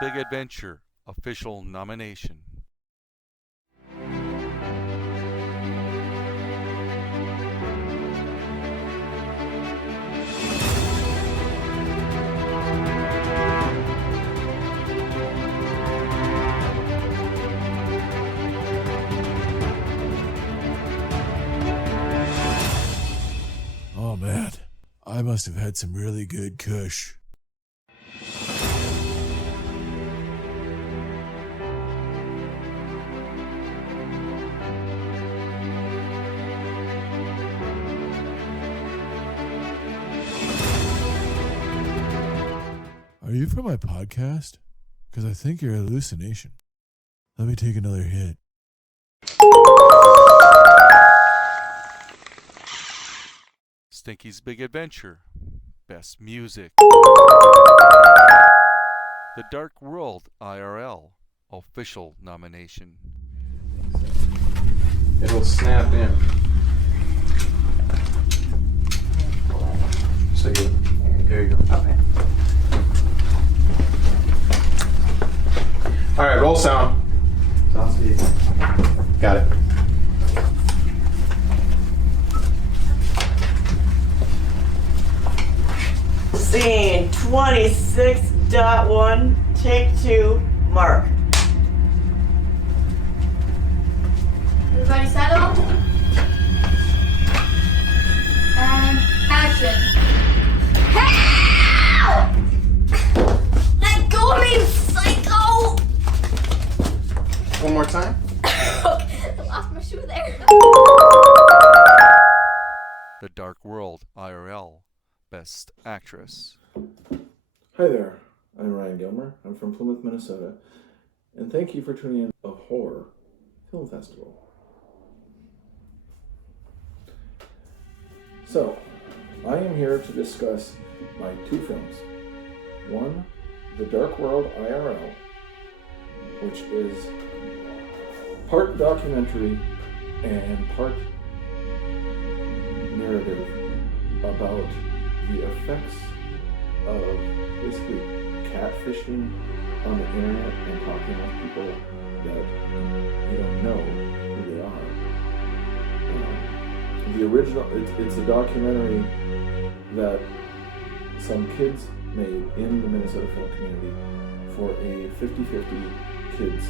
Big Adventure official nomination. Oh man, I must have had some really good kush. Are you from my podcast? Because I think you're a hallucination. Let me take another hit. Stinky's Big Adventure, Best Music. The Dark World IRL official nomination. It'll snap in. So there you go. Okay. All right, roll sound. Sounds good. Got it. Scene 26.1, take 2, mark. Everybody settle. And action. Help! Let go of me, psycho! One more time. I lost my shoe there. The Dark World IRL, Best Actress. Hi there, I'm Ryan Gilmer. I'm from Plymouth, Minnesota, and thank you for tuning in to a horror film festival. So, I am here to discuss my two films. One, The Dark World IRL, which is part documentary and part narrative about the effects of basically catfishing on the internet and talking with people that you don't know who they are. The original, it's a documentary that some kids made in the Minnesota film community for a 50-50 kids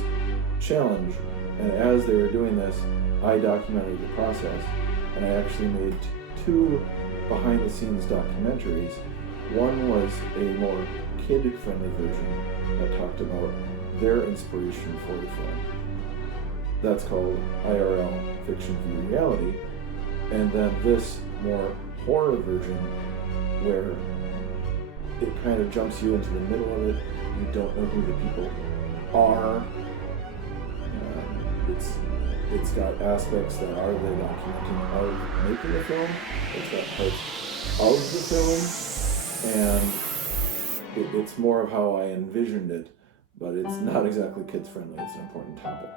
challenge. And as they were doing this, I documented the process, and I actually made two behind-the-scenes documentaries. One was a more kid-friendly version that talked about their inspiration for the film. That's called IRL, Fiction vs. Reality. And then this more horror version where it kind of jumps you into the middle of it. You don't know who the people are. It's got aspects that are the documenting of making the film. It's got parts of the film, and it's more of how I envisioned it, but it's not exactly kids friendly. It's an important topic.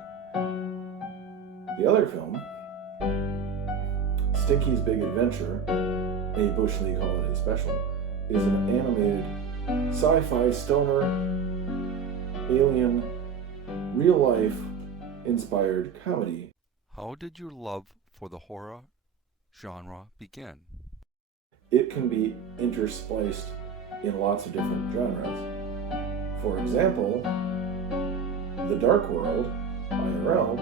The other film, Stinky's Big Adventure, a Bush League holiday special, is an animated sci-fi stoner alien real life inspired comedy. How did your love for the horror genre begin? It can be interspliced in lots of different genres. For example, The Dark World, IRL,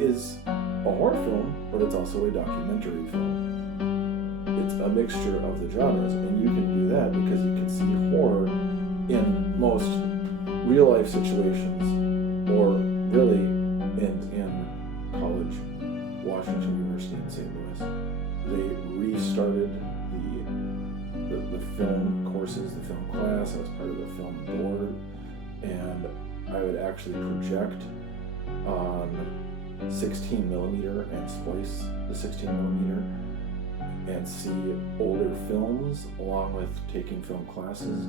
is a horror film, but it's also a documentary film. It's a mixture of the genres, and you can do that because you can see horror in most real-life situations, or really in college, Washington University in St. Louis. They restarted the film courses, the film class. I was part of the film board, and I would actually project on 16 millimeter and splice the 16 millimeter and see older films, along with taking film classes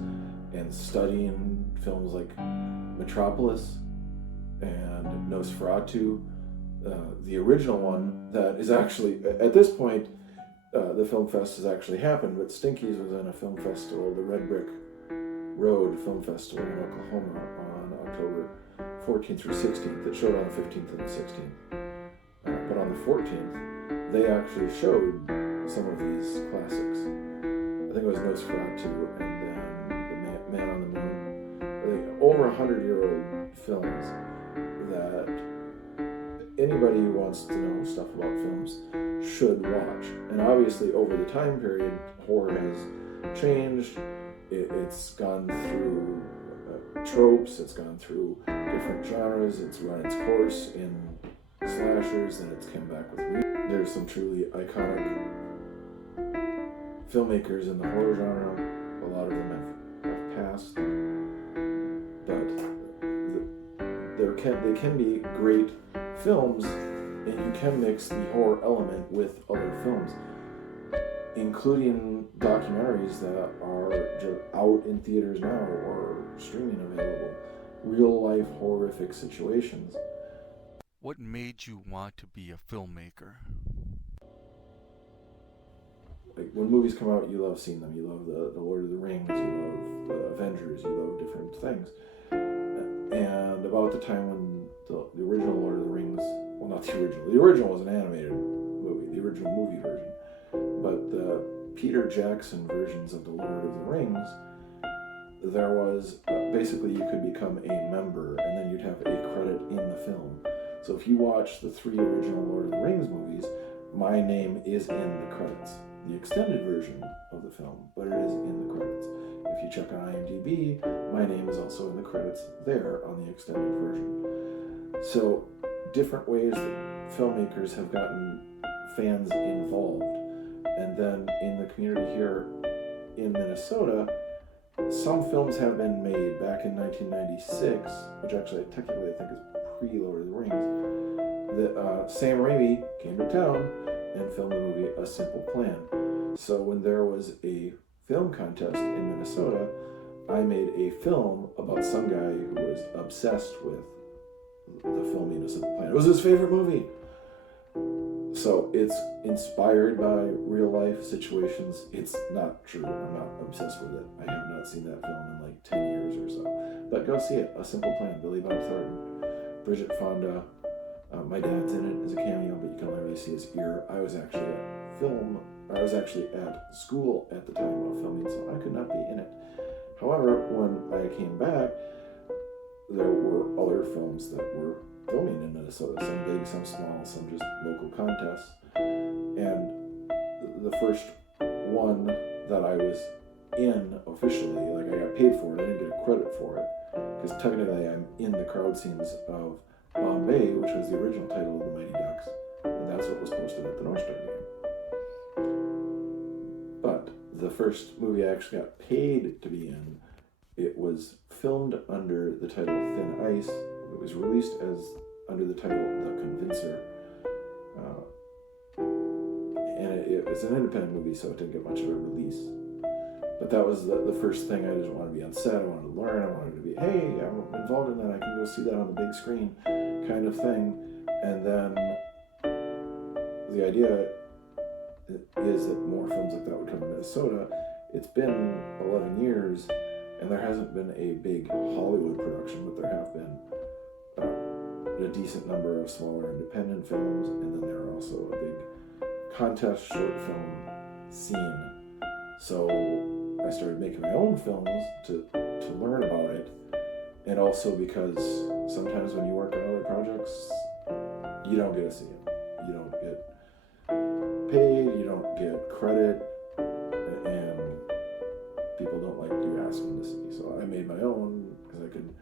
and studying films like Metropolis and Nosferatu, the original one that is actually, at this point, the film fest has actually happened, but Stinky's was in a film festival, the Red Brick Road Film Festival in Oklahoma on October 14th through 16th. It showed on the 15th and the 16th. But on the 14th, they actually showed some of these classics. I think it was Nosferatu and then The Man on the Moon. Like over 100-year-old films that anybody who wants to know stuff about films should watch. And obviously over the time period, horror has changed. It's gone through tropes, it's gone through different genres, it's run its course in slashers, and it's come back with there's some truly iconic filmmakers in the horror genre. A lot of them have passed, but they can be great films, and you can mix the horror element with other films, including documentaries that are just out in theaters now or streaming available. Real life horrific situations. What made you want to be a filmmaker? Like when movies come out, you love seeing them. You love the Lord of the Rings, you love the Avengers, you love different things. And about the time when the original Lord of the Rings, well, not the original was an animated movie, the original movie version, but the Peter Jackson versions of the Lord of the Rings, there was basically you could become a member and then you'd have a credit in the film. So if you watch the 3 original Lord of the Rings movies, my name is in the credits. The extended version of the film, but it is in the credits. If you check on Imdb, my name is also in the credits there on the extended version. So different ways that filmmakers have gotten fans involved. And then in the community here in Minnesota, some films have been made back in 1996, which actually technically I think is pre-Lord of the Rings, that Sam Raimi came to town and filmed the movie A Simple Plan. So when there was a film contest in Minnesota, I made a film about some guy who was obsessed with the filming of A Simple Plan. It was his favorite movie. So it's inspired by real life situations. It's not true. I'm not obsessed with it. I have not seen that film in like 10 years or so. But go see it. A Simple Plan. Billy Bob Thornton, Bridget Fonda. My dad's in it as a cameo, but you can only really see his ear. I was actually at school at the time of filming, so I could not be in it. However, when I came back, there were other films that were filming in Minnesota, some big, some small, some just local contests. And the first one that I was in officially, like I got paid for it, I didn't get a credit for it, because technically I'm in the crowd scenes of Bombay, which was the original title of The Mighty Ducks, and that's what was posted at the North Star game. But the first movie I actually got paid to be in, it was filmed under the title Thin Ice. It was released as under the title The Convincer. And it's an independent movie, so it didn't get much of a release. But that was the first thing. I just wanted to be on set, I wanted to learn, I wanted to be, hey, I'm involved in that, I can go see that on the big screen kind of thing. And then the idea is that more films like that would come to Minnesota. It's been 11 years, and there hasn't been a big Hollywood production, but there have been a decent number of smaller independent films, and then there are also a big contest short film scene. So I started making my own films to learn about it, and also because sometimes when you work on other projects, you don't get to see them. You don't get paid, you don't get credit, and people don't like you asking to see. So I made my own because I could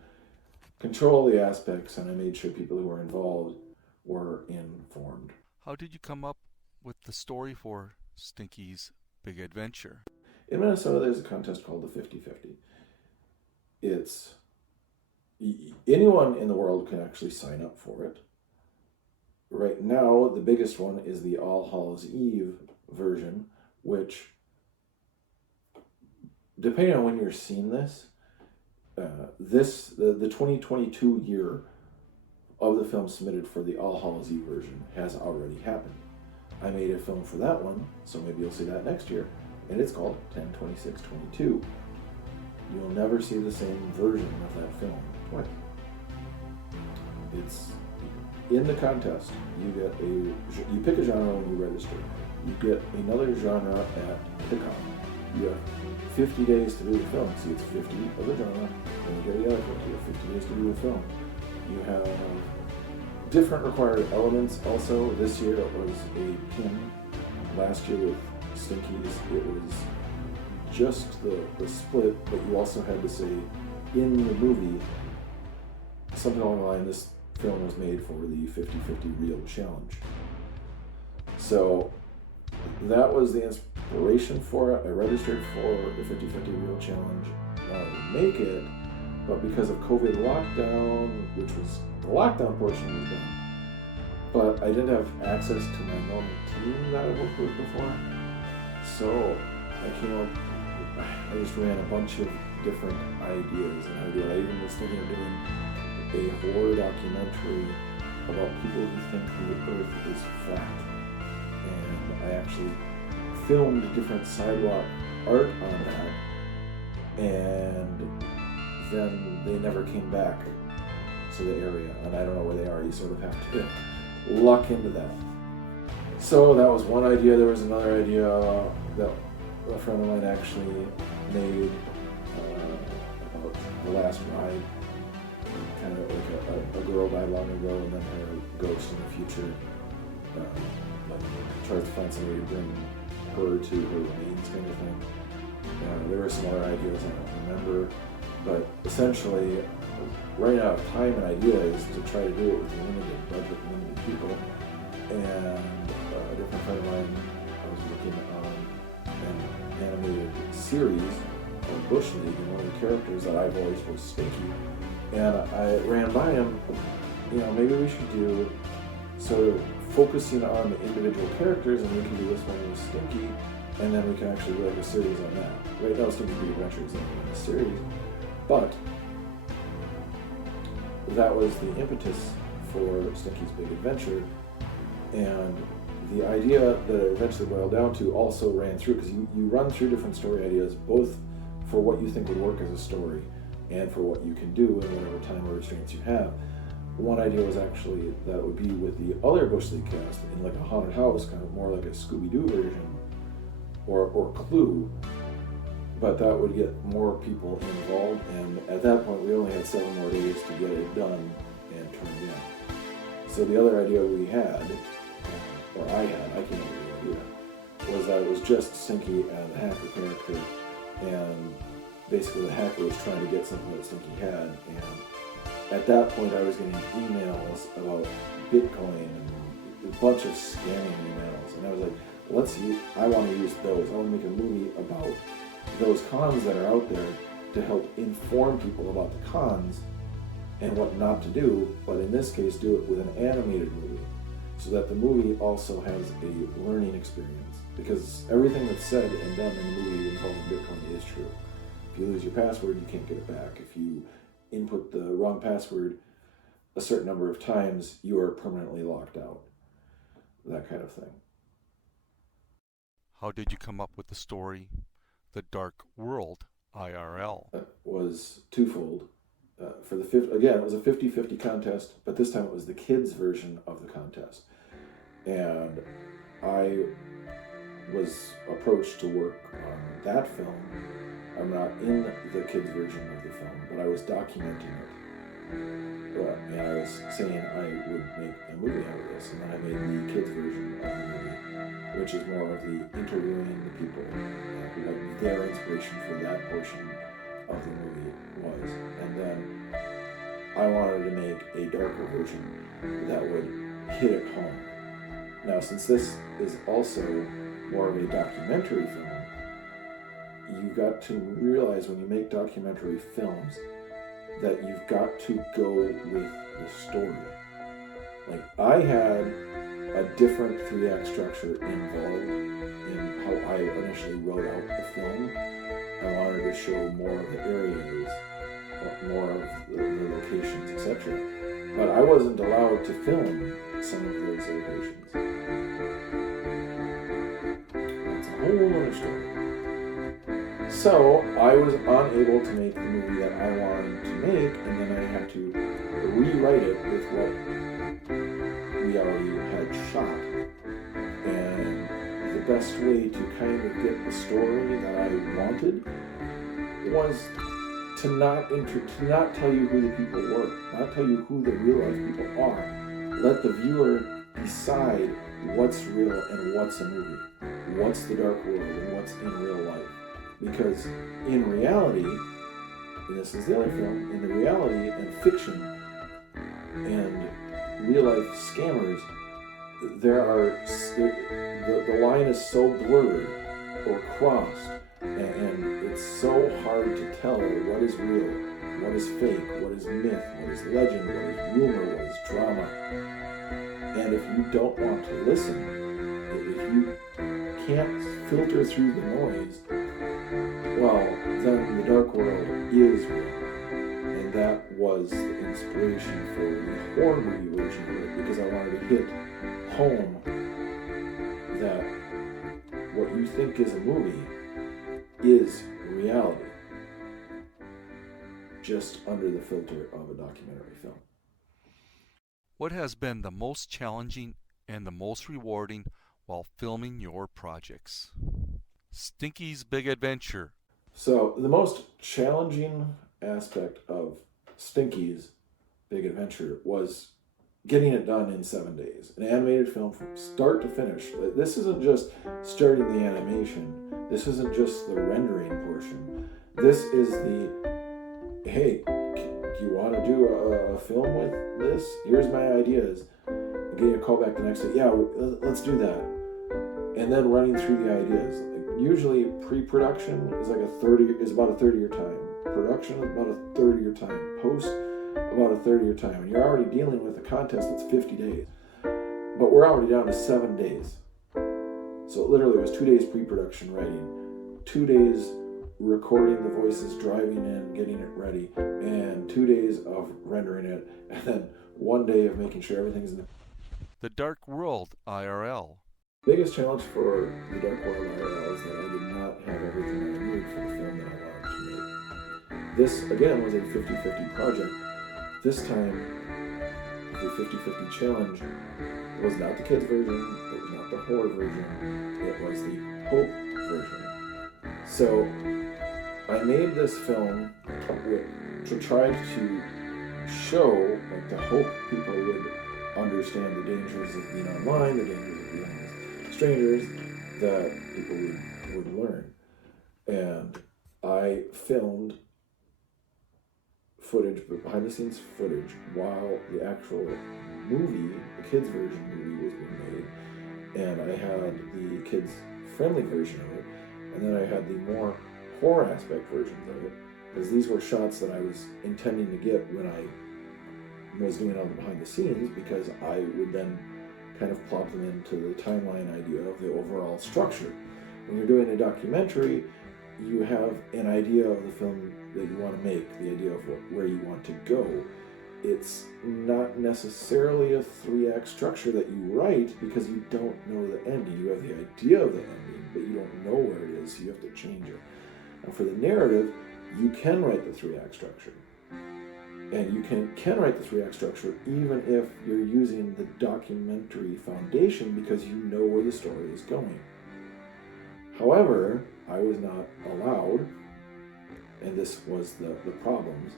control the aspects, and I made sure people who were involved were informed. How did you come up with the story for Stinky's Big Adventure? In Minnesota, there's a contest called the 50-50. It's anyone in the world can actually sign up for it. Right now, the biggest one is the All Hallows Eve version, which, depending on when you're seeing this, the 2022 year of the film submitted for the All Hallows Eve version has already happened. I made a film for that one, so maybe you'll see that next year, and it's called 10/26/22. You'll never see the same version of that film twice. It's in the contest. You pick a genre when you register. You get another genre at the con. You have 50 days to do the film. See, it's 50 of the genre, then you get the other 50. You have 50 days to do the film. You have different required elements also. This year it was a pin. Last year with Stinky's, it was just the split, but you also had to say in the movie something along the line, this film was made for the 50-50 Reel Challenge. So that was the inspiration for it. I registered for the 50-50 Reel Challenge. I wanted to make it, but because of COVID lockdown, which was the lockdown portion was done, but I didn't have access to my normal team that I worked with before. So I just ran a bunch of different ideas and how to do it. I even was thinking of doing a horror documentary about people who think the earth is flat. And I actually filmed different sidewalk art on that, and then they never came back to the area, and I don't know where they are. You sort of have to luck into that. So that was one idea. There was another idea that a friend of mine actually made about the last ride. Kind of like a girl died long ago, and then her ghost in the future like tries to find somebody to bring her to her remains, kind of thing. There were some other ideas I don't remember, but essentially running out of time and ideas to try to do it with a limited budget, limited people. And a different friend of mine, I was working on an animated series called Bush League, and one of the characters that I voiced was Stinky. And I ran by him, maybe we should do sort of focusing on the individual characters, and we can do this one with Stinky, and then we can actually do like a series on that. Right now, Stinky's Big Adventure is in a series, but that was the impetus for Stinky's Big Adventure, and the idea that it eventually boiled down to also ran through, because you run through different story ideas, both for what you think would work as a story and for what you can do in whatever time or restraints you have. One idea was actually that it would be with the other Bush League cast in like a haunted house, kind of more like a Scooby-Doo version, or Clue, but that would get more people involved, and at that point we only had 7 more days to get it done and turned in. So the other idea we had, or I came up with the idea, was that it was just Stinky and the hacker character, and basically the hacker was trying to get something that Stinky had, and at that point I was getting emails about Bitcoin and a bunch of scamming emails, and I was like, I want to use those. I want to make a movie about those cons that are out there to help inform people about the cons and what not to do, but in this case do it with an animated movie, so that the movie also has a learning experience, because everything that's said and done in the movie involving Bitcoin is true. If you lose your password, you can't get it back. If you input the wrong password a certain number of times, you are permanently locked out. That kind of thing. How did you come up with the story, The Dark World, IRL? It was twofold. For the again, it was a 50-50 contest, but this time it was the kids' version of the contest. And I was approached to work on that film. I'm not in the kids' version of the film, but I was documenting it. And I was saying I would make a movie out of this, and then I made the kids' version of the movie, which is more of the interviewing the people, what their inspiration for that portion of the movie was. And then I wanted to make a darker version that would hit it home. Now, since this is also more of a documentary film, you've got to realize when you make documentary films that you've got to go with the story. Like, I had a different 3-act structure involved in how I initially wrote out the film. I wanted to show more of the areas, more of the locations, etc. But I wasn't allowed to film some of those locations. That's a whole other story. So I was unable to make the movie that I wanted to make, and then I had to rewrite it with what we already had shot. And the best way to kind of get the story that I wanted was to not tell you who the people were, not tell you who the real life people are. Let the viewer decide what's real and what's a movie, what's the dark world and what's in real life. Because in reality, and this is the other film, in the reality and fiction and real life scammers, the line is so blurred or crossed, and it's so hard to tell what is real, what is fake, what is myth, what is legend, what is rumor, what is drama. And if you don't want to listen, if you can't filter through the noise, well, then the dark world is real. And that was the inspiration for the horror movie version of it, because I wanted to hit home that what you think is a movie is reality, just under the filter of a documentary film. What has been the most challenging and the most rewarding while filming your projects? Stinky's Big Adventure. So the most challenging aspect of Stinky's Big Adventure was getting it done in 7 days. An animated film from start to finish. This isn't just starting the animation. This isn't just the rendering portion. This is the, hey, do you want to do a film with this? Here's my ideas. And getting a call back the next day. Yeah, let's do that. And then running through the ideas. Usually pre-production is about a 30-year time. Production is about a 30-year time. Post, about a 30-year time. And you're already dealing with a contest that's 50 days. But we're already down to 7 days. So it literally was 2 days pre-production writing, 2 days recording the voices, driving in, getting it ready, and 2 days of rendering it, and then 1 day of making sure everything's in The Dark World IRL. Biggest challenge for The Dark World IRL is that I did not have everything I needed for the film that I wanted to make. This, again, was a 50-50 project. This time, the 50-50 challenge was not the kids version, it was not the horror version, it was the hope version. So, I made this film to try to show, like, to hope people would understand the dangers of being online, the dangers of being with strangers, that people would learn. And I filmed footage, behind the scenes footage, while the actual movie, the kids version movie, was being made. And I had the kids friendly version of it, and then I had the more horror aspect versions of it, because these were shots that I was intending to get when I was doing all the behind the scenes, because I would then kind of plop them into the timeline idea of the overall structure. When you're doing a documentary, you have an idea of the film that you want to make, the idea of where you want to go. It's not necessarily a 3-act structure that you write, because you don't know the ending. You have the idea of the ending, but you don't know where it is, so you have to change it. Now for the narrative, you can write the 3-act structure. And you can write the 3-act structure even if you're using the documentary foundation, because you know where the story is going. However, I was not allowed, and this was the problems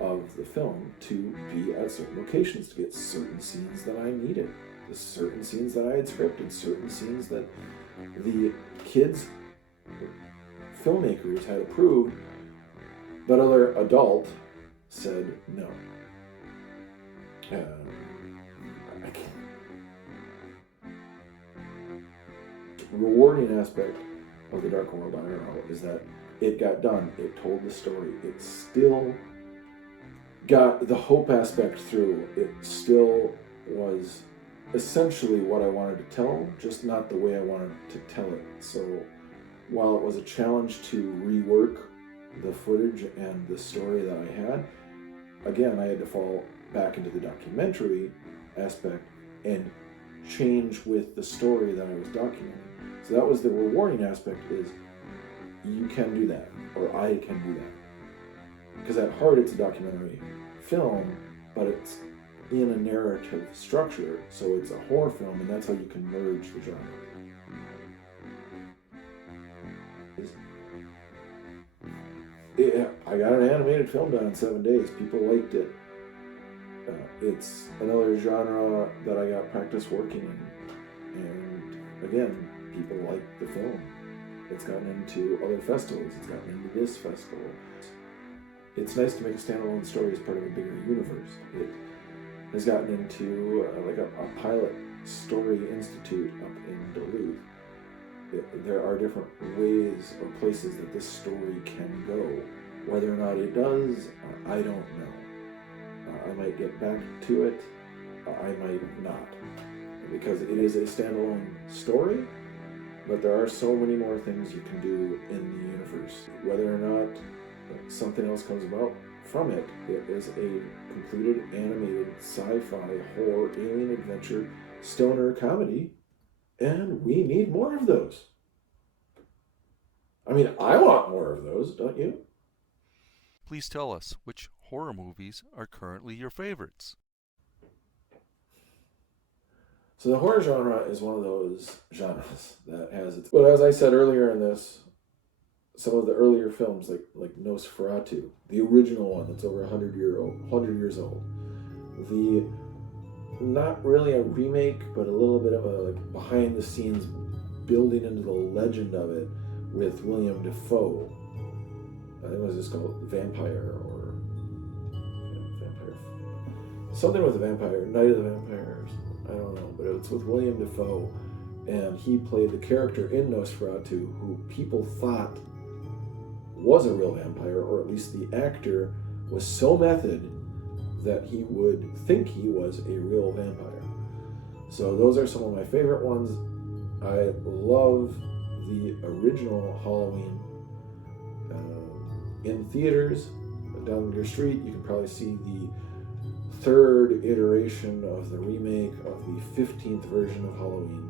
of the film, to be at certain locations, to get certain scenes that I needed, the certain scenes that I had scripted, certain scenes that the kids filmmakers had approved, but other adult said no. I can't. Rewarding aspect of the Dark World IRL is that it got done, it told the story, it still got the hope aspect through, it still was essentially what I wanted to tell, just not the way I wanted to tell it. So while it was a challenge to rework the footage and the story that I had, again, I had to fall back into the documentary aspect and change with the story that I was documenting. So that was the rewarding aspect, is you can do that, or I can do that. Because at heart it's a documentary film, but it's in a narrative structure, so it's a horror film, and that's how you can merge the genre. I got an animated film done in 7 days. People liked it. It's another genre that I got practice working in. And again, people like the film. It's gotten into other festivals. It's gotten into this festival. It's nice to make a standalone story as part of a bigger universe. It has gotten into a pilot story institute up in Duluth. There are different ways or places that this story can go. Whether or not it does, I don't know. I might get back to it, I might not. Because it is a standalone story, but there are so many more things you can do in the universe. Whether or not something else comes about from it, it is a completed animated sci-fi horror alien adventure stoner comedy, and we need more of those. I mean, I want more of those, don't you? Please tell us which horror movies are currently your favorites. So the horror genre is one of those genres that has its... But as I said earlier in this, some of the earlier films, like Nosferatu, the original one that's over 100 years old, the not really a remake, but a little bit of a behind the scenes building into the legend of it with William Dafoe. I think it was just called Vampire or Vampire. Something with a vampire, Night of the Vampires. I don't know, but it's with William Dafoe, and he played the character in Nosferatu who people thought was a real vampire, or at least the actor was so method that he would think he was a real vampire. So those are some of my favorite ones. I love the original Halloween in theaters. Down your street, you can probably see the third iteration of the remake of the 15th version of Halloween.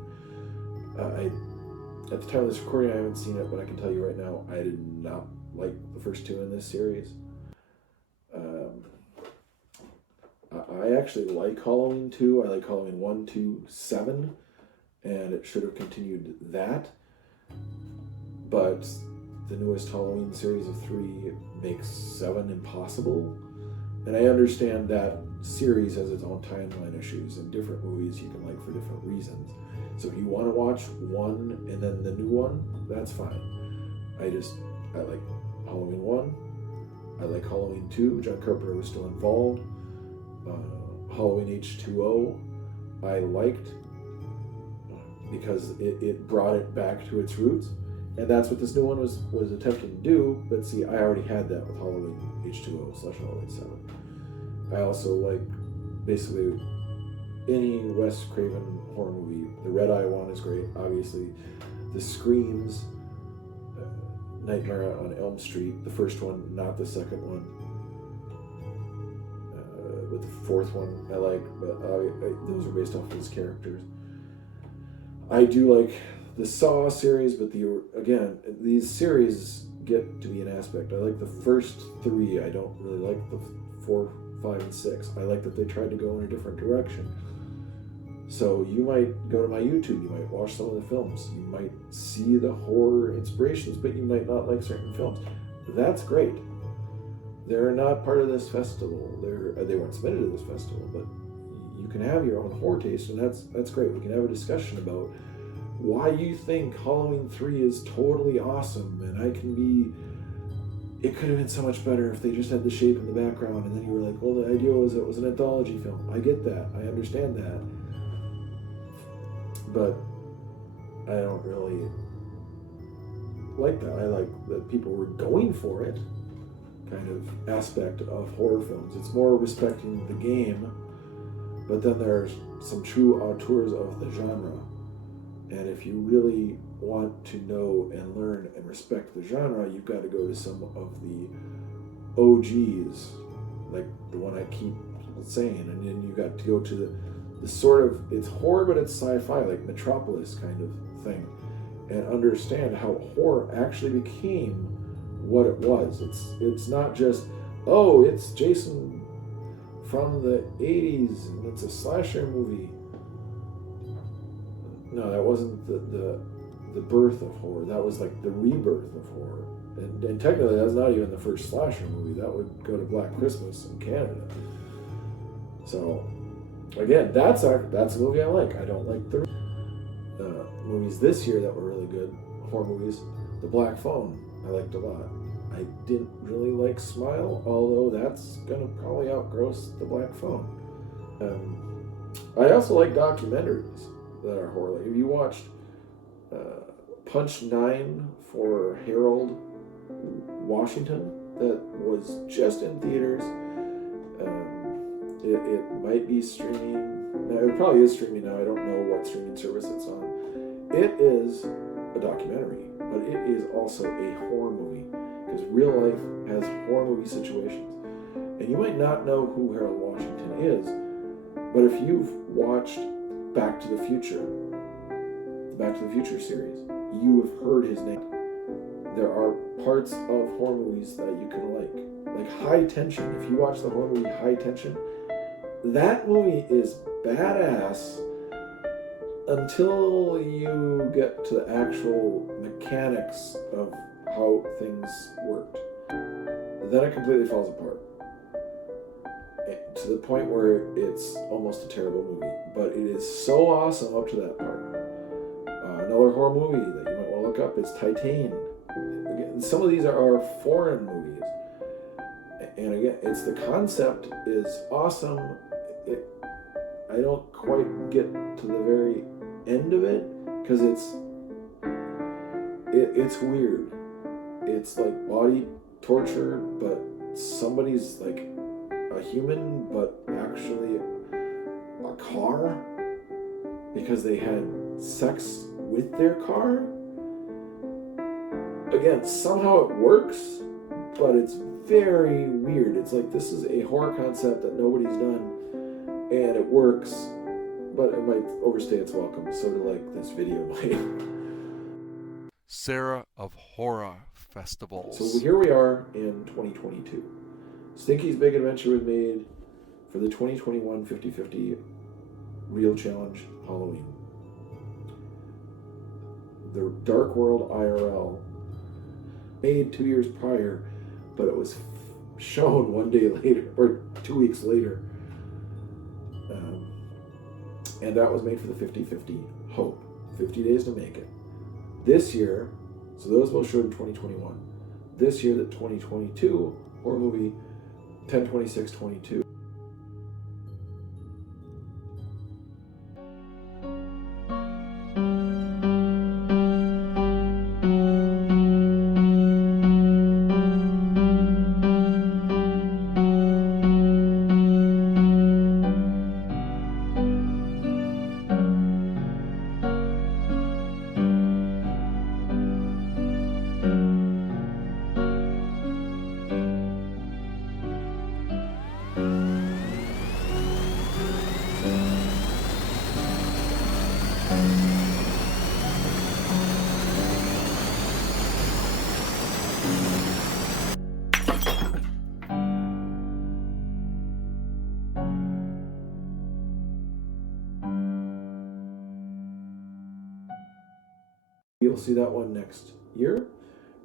At the time of this recording, I haven't seen it, but I can tell you right now, I did not like the first two in this series. I actually like Halloween 2. I like Halloween 1, 2, 7, and it should have continued that. But the newest Halloween series of 3 makes 7 impossible. And I understand that series has its own timeline issues, and different movies you can like for different reasons. So if you want to watch 1 and then the new one, that's fine. I like Halloween 1. I like Halloween 2. John Carpenter was still involved. Halloween H2O I liked because it brought it back to its roots. And that's what this new one was attempting to do. But see, I already had that with Halloween H2O / Halloween 7. I also like basically any Wes Craven horror movie. The Red Eye one is great, obviously. The Screams, Nightmare on Elm Street, the first one, not the second one. But the fourth one I like, but those are based off of his characters. I do like the Saw series, but these series get to be an aspect. I like the first 3. I don't really like the 4, 5, and 6. I like that they tried to go in a different direction. So you might go to my YouTube, you might watch some of the films, you might see the horror inspirations, but you might not like certain films. That's great. They're not part of this festival. They weren't submitted to this festival, but you can have your own horror taste, and that's great. We can have a discussion about why you think Halloween 3 is totally awesome, and it could have been so much better if they just had the shape in the background, and then you were like, well, the idea was it was an anthology film. I get that. I understand that. But I don't really like that. I like that people were going for it kind of aspect of horror films. It's more respecting the game, but then there's some true auteurs of the genre. And if you really want to know and learn and respect the genre, you've got to go to some of the OGs, like the one I keep saying, and then you got to go to the sort of, it's horror but it's sci-fi, like Metropolis kind of thing. and understand how horror actually became what it was. It's not just, oh, it's Jason from the 80s and it's a slasher movie. No, that wasn't the birth of horror. That was like the rebirth of horror. And technically, that's not even the first slasher movie. That would go to Black Christmas in Canada. So, again, that's a movie I like. I don't like the movies this year that were really good, horror movies. The Black Phone, I liked a lot. I didn't really like Smile, although that's going to probably outgross The Black Phone. I also like documentaries that are horror. Like, if you watched Punch 9 for Harold Washington, that was just in theaters. It might be streaming. Now, it probably is streaming now. I don't know what streaming service it's on. It is a documentary, but it is also a horror movie, because real life has horror movie situations. And you might not know who Harold Washington is, but if you've watched Back to the Future, the Back to the Future series, you have heard his name. There are parts of horror movies that you can like High Tension. If you watch the horror movie High Tension, that movie is badass until you get to the actual mechanics of how things worked. Then it completely falls apart, to the point where it's almost a terrible movie. But it is so awesome up to that part. Another horror movie that you might want to look up is Titan. Again, some of these are foreign movies, and again, it's the concept is awesome. I don't quite get to the very end of it because it's weird. It's like body torture, but somebody's like a human, but actually a car, because they had sex with their car. Again, somehow it works, but it's very weird. It's like, this is a horror concept that nobody's done, and it works, but it might overstay its welcome, sort of like this video might. Sarah of Horror Festivals. So here we are in 2022. Stinky's Big Adventure was made for the 2021 50/50 Real Challenge Halloween. The Dark World IRL, made 2 years prior, but it was shown 1 day later, or 2 weeks later. And that was made for the 50/50 Hope. 50 days to make it. This year, so those both showed in 2021. This year, the 2022 horror movie, 10/26/22. You'll see that one next year.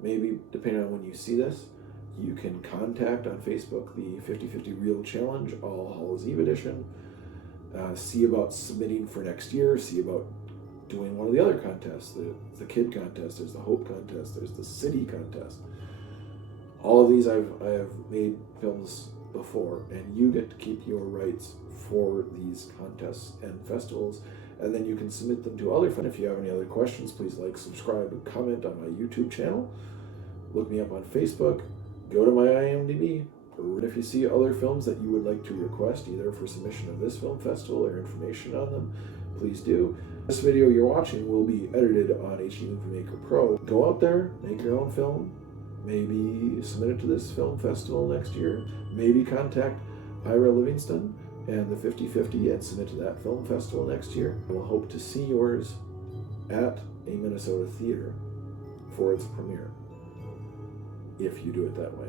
Maybe, depending on when you see this, you can contact on Facebook the 50/50 Real Challenge All Hallows Eve edition. See about submitting for next year. See about doing one of the other contests. The kid contest, there's the Hope contest, there's the city contest. All of these I have made films before, and you get to keep your rights for these contests and festivals. And then you can submit them to other fun. If you have any other questions, please like, subscribe, and comment on my YouTube channel. Look me up on Facebook. Go to my IMDb. Or if you see other films that you would like to request, either for submission of this film festival or information on them, please do. This video you're watching will be edited on HD Movie Maker Pro. Go out there, make your own film. Maybe submit it to this film festival next year. Maybe contact Ira Livingston and the 50/50 and submit to that film festival next year. I will hope to see yours at a Minnesota theater for its premiere, if you do it that way.